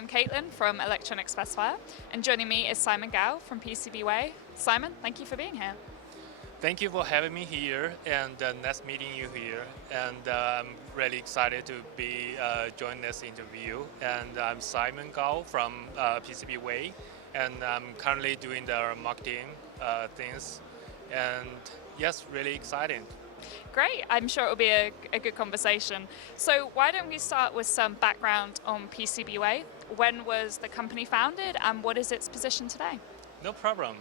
I'm Caitlin from Electronic Specifier, and joining me is Simon Gao from PCBWay. Simon, thank you for being here. Thank you for having me here, and nice meeting you here. And I'm really excited to be joining this interview. And I'm Simon Gao from PCBWay, and I'm currently doing the marketing things. And yes, really exciting. Great, I'm sure it will be a good conversation. So why don't we start with some background on PCBWay? When was the company founded, and what is its position today? No problem.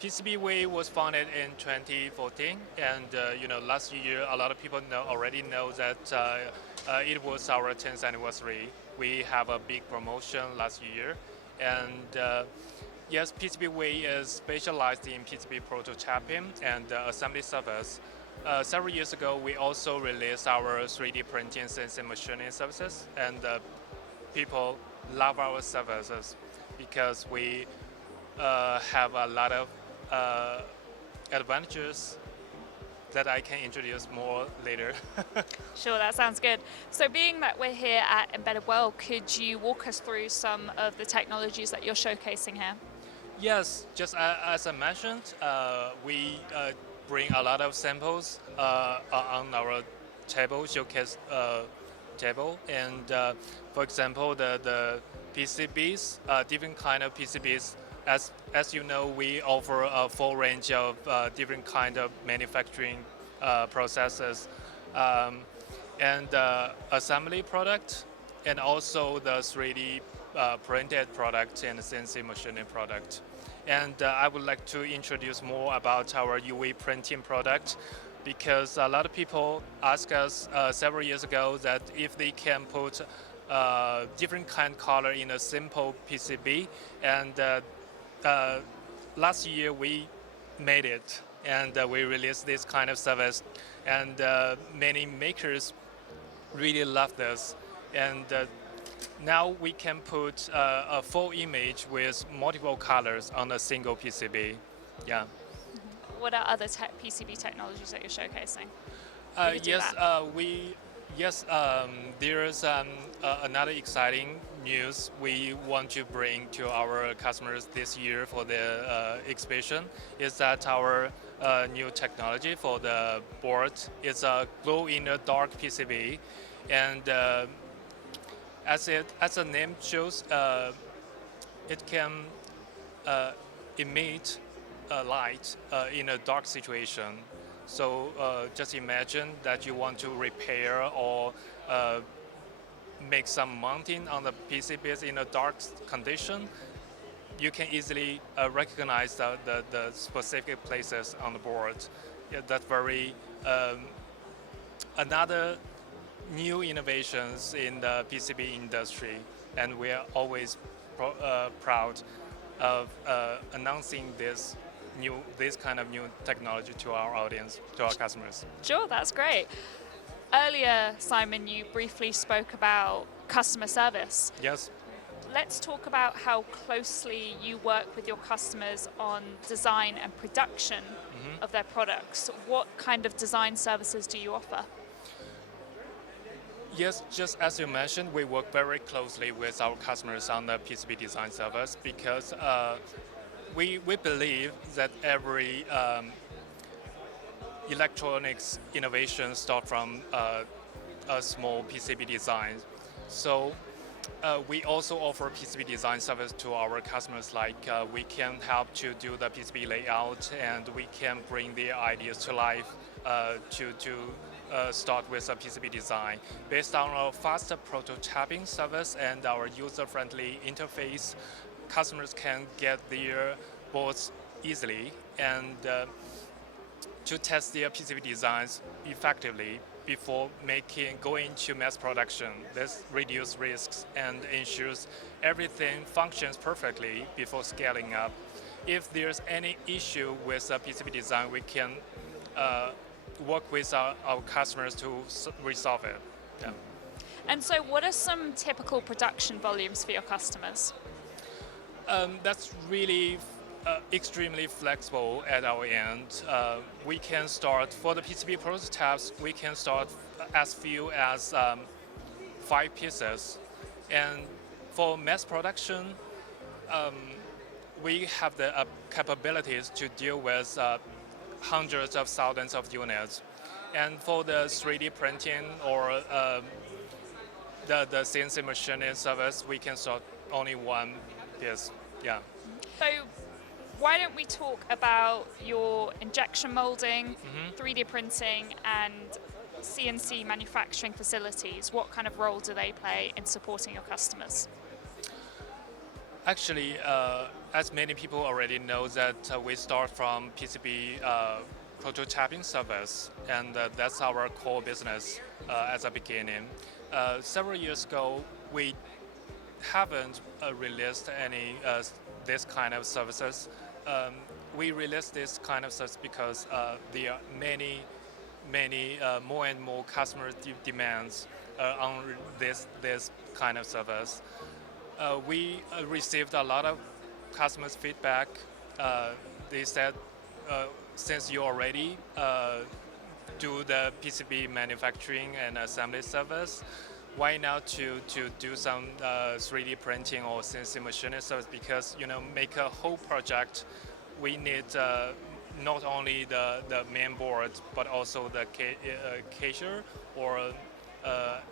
PCBWay was founded in 2014, and last year a lot of people already know that it was our 10th anniversary. We have a big promotion last year, and yes, PCBWay is specialized in PCB prototyping and assembly service. Several years ago, we also released our 3D printing and CNC machining services, and people love our services because we have a lot of advantages that I can introduce more later. Sure, that sounds good. So being that we're here at Embedded World, could you walk us through some of the technologies that you're showcasing here? Yes, just as I mentioned, we bring a lot of samples on our table, showcase table, and for example, the PCBs, different kind of PCBs. As you know, we offer a full range of different kind of manufacturing processes, and assembly product, and also the 3D printed product and CNC machining product. And I would like to introduce more about our UV printing product, because a lot of people asked us several years ago that if they can put different kind of color in a simple PCB, and last year we made it, and we released this kind of service, and many makers really love this. And now we can put a full image with multiple colors on a single PCB. Yeah. What are other PCB technologies that you're showcasing? There is another exciting news we want to bring to our customers this year for the exhibition is that our new technology for the board is a glow-in-the-dark PCB, and as the name shows, it can emit light in a dark situation. So just imagine that you want to repair or make some mounting on the PCBs in a dark condition. You can easily recognize the specific places on the board. Yeah, that's very another new innovations in the PCB industry, and we are always proud of announcing this kind of new technology to our audience, to our customers. Sure, that's great. Earlier, Simon, you briefly spoke about customer service. Yes. Let's talk about how closely you work with your customers on design and production of their products. What kind of design services do you offer? Yes, just as you mentioned, we work very closely with our customers on the PCB design service, because we believe that every electronics innovation starts from a small PCB design. So we also offer PCB design service to our customers, like we can help to do the PCB layout, and we can bring their ideas to life to start with a PCB design. Based on our faster prototyping service and our user-friendly interface, customers can get their boards easily and to test their PCB designs effectively before going to mass production. This reduces risks and ensures everything functions perfectly before scaling up. If there's any issue with a PCB design, we can work with our customers to resolve it. Yeah. And so what are some typical production volumes for your customers? That's really extremely flexible at our end. We can start, for the PCB prototypes, we can start as few as 5 pieces. And For mass production, um, we have the capabilities to deal with hundreds of thousands of units. And for the 3D printing or the CNC machining service, we can sort only one piece. Yeah. So why don't we talk about your injection molding, 3D printing, and CNC manufacturing facilities? What kind of role do they play in supporting your customers? Actually, as many people already know that we start from PCB prototyping service, and that's our core business at the beginning. Several years ago, we haven't released any this kind of services. We released this kind of service because there are many more and more customer demands on this kind of service. We received a lot of customers' feedback. They said, since you already do the PCB manufacturing and assembly service, why not to do some 3D printing or CNC machining service? Because make a whole project, we need not only the main board but also the cashier or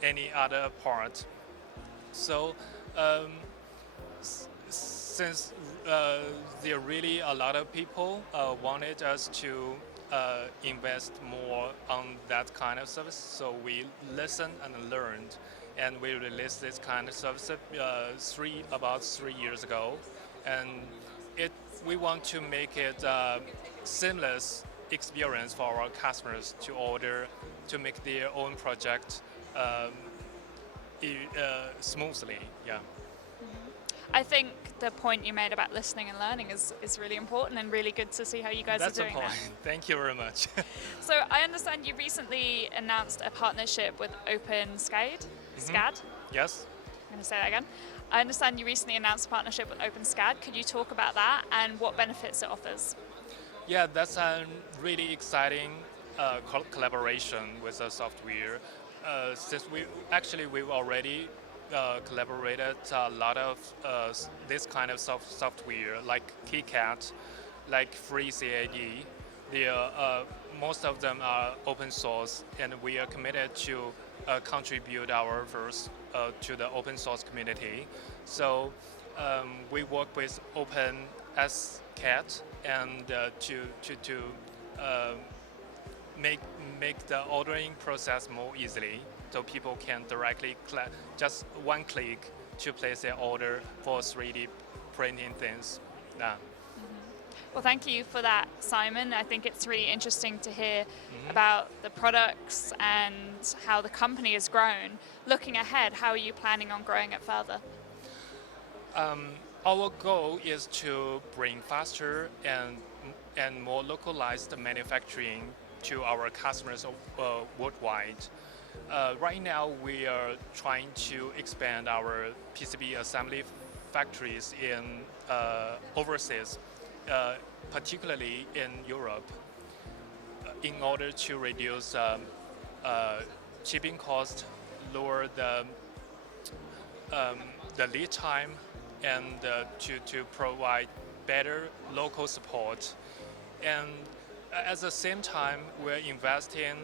any other part. So since there are really a lot of people wanted us to invest more on that kind of service, so we listened and learned, and we released this kind of service about 3 years ago, and we want to make it a seamless experience for our customers to order, to make their own project smoothly. Yeah. I think the point you made about listening and learning is really important and really good to see how you guys That's are doing the point. that. Thank you very much. So I understand you recently announced a partnership with OpenSCAD. SCAD? Yes. I'm going to say that again. I understand you recently announced a partnership with OpenSCAD. Could you talk about that and what benefits it offers? Yeah, that's a really exciting collaboration with the software. Since we've already collaborated a lot of this kind of software, like KiCad, like FreeCAD. Most of them are open source, and we are committed to contribute our efforts to the open source community. So we work with OpenSCAD and to make the ordering process more easily, so people can directly just one click to place their order for 3D printing things. Yeah. Well, thank you for that, Simon. I think it's really interesting to hear about the products and how the company has grown. Looking ahead, how are you planning on growing it further? Our goal is to bring faster and more localized manufacturing to our customers worldwide. Right now, we are trying to expand our PCB assembly factories in overseas, particularly in Europe, in order to reduce shipping cost, lower the lead time, and to provide better local support. And at the same time, we're investing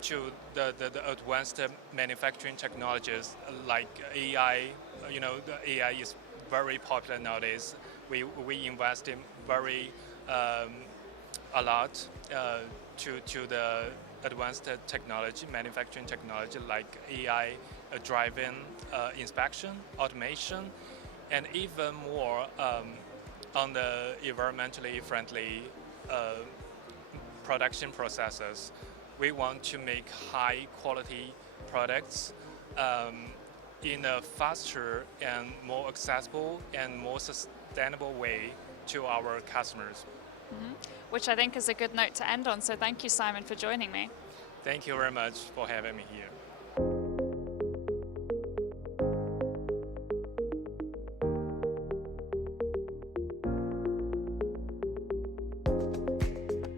to the advanced manufacturing technologies like AI. The AI is very popular nowadays. We invest in very a lot to the advanced technology, manufacturing technology like AI driven inspection, automation, and even more on the environmentally friendly production processes. We want to make high quality products in a faster and more accessible and more sustainable way to our customers. Which I think is a good note to end on. So thank you, Simon, for joining me. Thank you very much for having me here.